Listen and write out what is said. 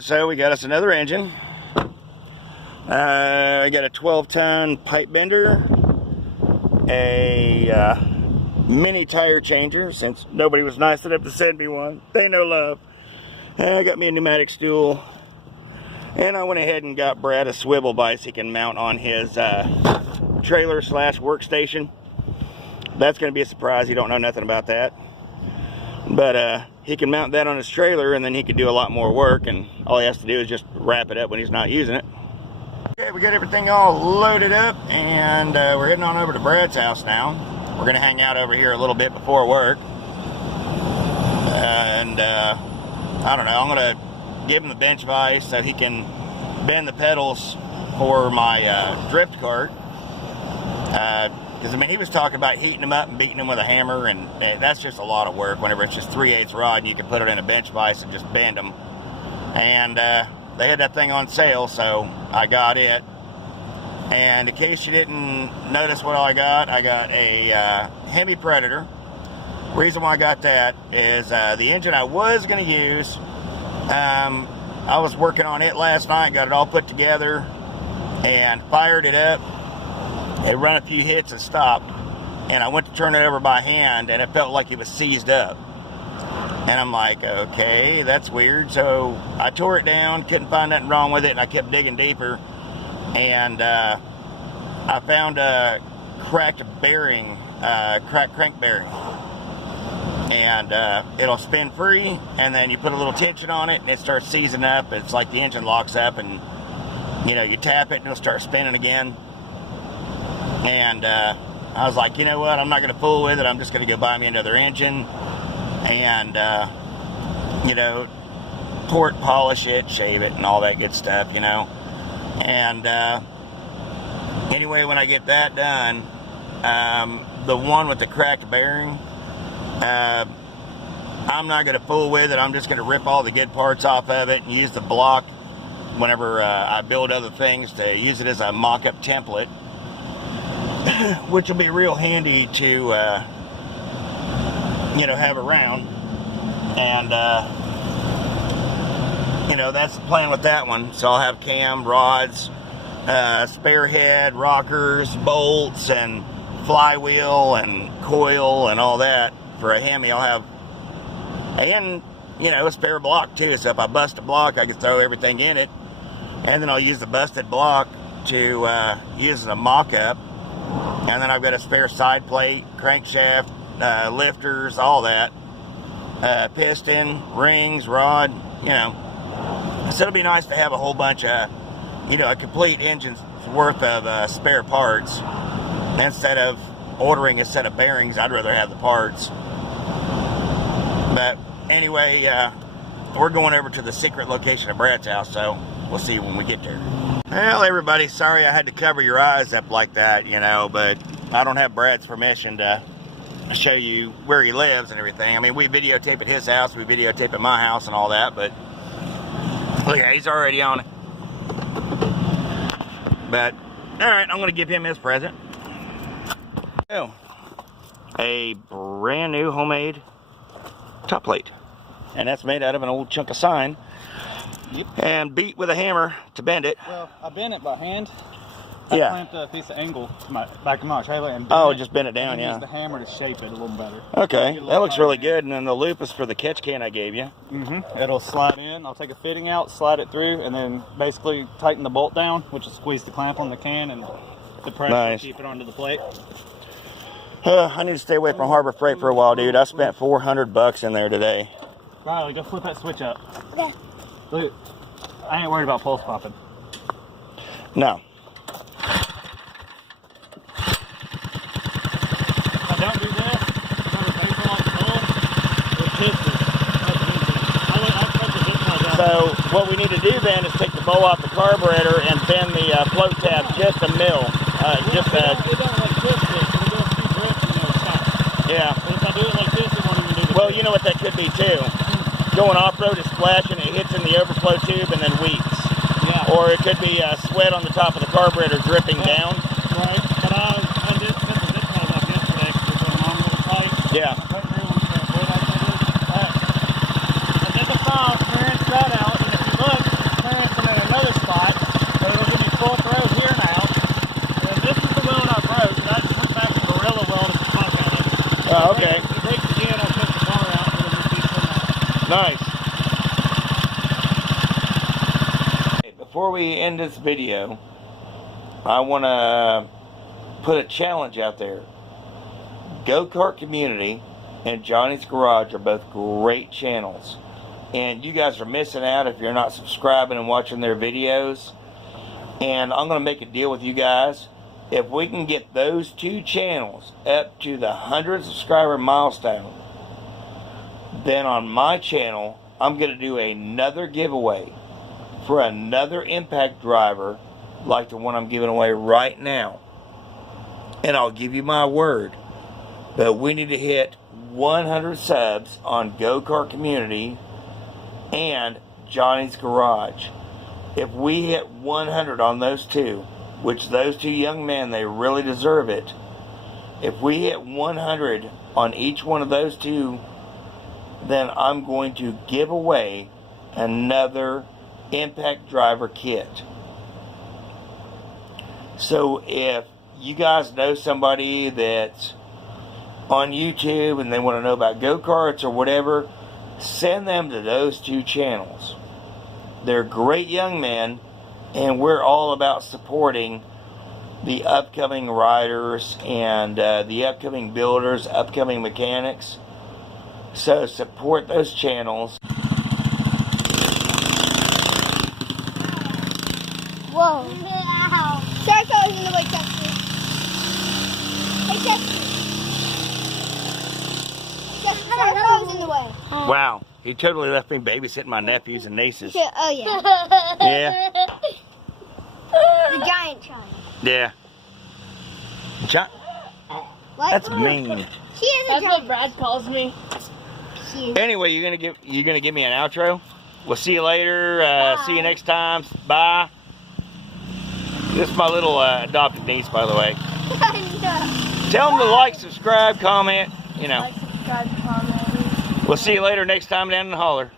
So we got us another engine. I got a 12-ton pipe bender, a mini tire changer, since nobody was nice enough to send me one. They know love. I got me a pneumatic stool, and I went ahead and got Brad a swivel bike he can mount on his trailer slash workstation. That's going to be a surprise. He don't know nothing about that, but he can mount that on his trailer, and then he can do a lot more work, and all he has to do is just wrap it up when he's not using it. Okay, we got everything all loaded up, and we're heading on over to Brad's house now. We're going to hang out over here a little bit before work, and I don't know, I'm going to give him the bench vise so he can bend the pedals for my drift cart. Because, I mean, he was talking about heating them up and beating them with a hammer, and that's just a lot of work whenever it's just 3/8 rod and you can put it in a bench vise and just bend them. And they had that thing on sale, so I got it. And in case you didn't notice what I got a Hemi Predator. Reason why I got that is the engine I was going to use. I was working on it last night, got it all put together, and fired it up. It run a few hits and stopped, and I went to turn it over by hand, and it felt like it was seized up. And I'm like, okay, that's weird. So I tore it down, couldn't find nothing wrong with it, and I kept digging deeper, and I found a cracked bearing, cracked crank bearing. And it'll spin free, and then you put a little tension on it, and it starts seizing up. It's like the engine locks up, and you know, you tap it, and it'll start spinning again. And I was like, you know what, I'm not going to fool with it. I'm just going to go buy me another engine and, you know, port, polish it, shave it, and all that good stuff, you know. And anyway, when I get that done, the one with the cracked bearing, I'm not going to fool with it. I'm just going to rip all the good parts off of it and use the block whenever I build other things, to use it as a mock-up template. Which will be real handy to, you know, have around. And, you know, that's the plan with that one. So I'll have cam, rods, spare head, rockers, bolts, and flywheel, and coil, and all that for a Hemi. I'll have, and, you know, a spare block too. So if I bust a block, I can throw everything in it. And then I'll use the busted block to use as a mock-up. And then I've got a spare side plate, crankshaft, lifters, all that. Piston, rings, rod, you know. So it'll be nice to have a whole bunch of, you know, a complete engine's worth of spare parts. Instead of ordering a set of bearings, I'd rather have the parts. But anyway, we're going over to the secret location of Brad's house, so we'll see you when we get there. Well, everybody, sorry I had to cover your eyes up like that, you know, but I don't have Brad's permission to show you where he lives and everything. I mean, we videotape at his house, we videotape at my house and all that, but look, he's already on it. But, alright, I'm going to give him his present. Oh, a brand new homemade top plate. And that's made out of an old chunk of sign. Yep. And beat with a hammer to bend it. Well, I bent it by hand. I clamped a piece of angle to my back of my trailer and just bend it down, and used the hammer to shape it a little better. Okay, that looks really good. And then the loop is for the catch can I gave you. Mm-hmm. It'll slide in. I'll take a fitting out, slide it through, and then basically tighten the bolt down, which will squeeze the clamp on the can, and the pressure will keep it onto the plate. I need to stay away from Harbor Freight for a while, dude. I spent $400 in there today. Riley, go flip that switch up. Okay. Look, I ain't worried about pulse popping. No. If I don't do this, put a vapor like the bowl, it pisses. So what we need to do then is take the bowl off the carburetor and bend the float tab just a mil. It don't like twist it. It'll go a few drifts and it'll stop. Yeah. But if I do it like this, it won't even do the Well, you know what that could be too. Going off-road is splashing, it hits in the overflow tube and then weeps. Yeah. Or it could be sweat on the top of the carburetor dripping down. Right, but I did set the zip ties up yesterday with the arm a little tight. Yeah. I put through one of the board lights I did. I did the file, clearance that out, and if you look, Nice. Before we end this video, I want to put a challenge out there. Go-Kart Community and Johnny's Garage are both great channels. And you guys are missing out if you're not subscribing and watching their videos. And I'm going to make a deal with you guys. If we can get those two channels up to the 100 subscriber milestone, then on my channel, I'm going to do another giveaway for another impact driver like the one I'm giving away right now. And I'll give you my word. But we need to hit 100 subs on Go-Kart Community and Johnny's Garage. If we hit 100 on those two, which those two young men, they really deserve it. If we hit 100 on each one of those two, then I'm going to give away another impact driver kit. So if you guys know somebody that's on YouTube and they want to know about go-karts or whatever, send them to those two channels. They're great young men, and we're all about supporting the upcoming riders and the upcoming builders, upcoming mechanics. So support those channels. Whoa. Shark goes in the way, Chester. Hey, Chester. Shark goes in the way. Wow, he totally left me babysitting my nephews and nieces. Oh, yeah. Yeah. The giant child. Yeah. What? That's mean. She is a That's giant. what Brad calls me. She is. Anyway, you're gonna give me an outro. We'll see you later. See you next time. Bye. This is my little adopted niece, by the way. No. Tell them to like, subscribe, comment. You know. Like, subscribe, comment. We'll see you later next time down in the holler.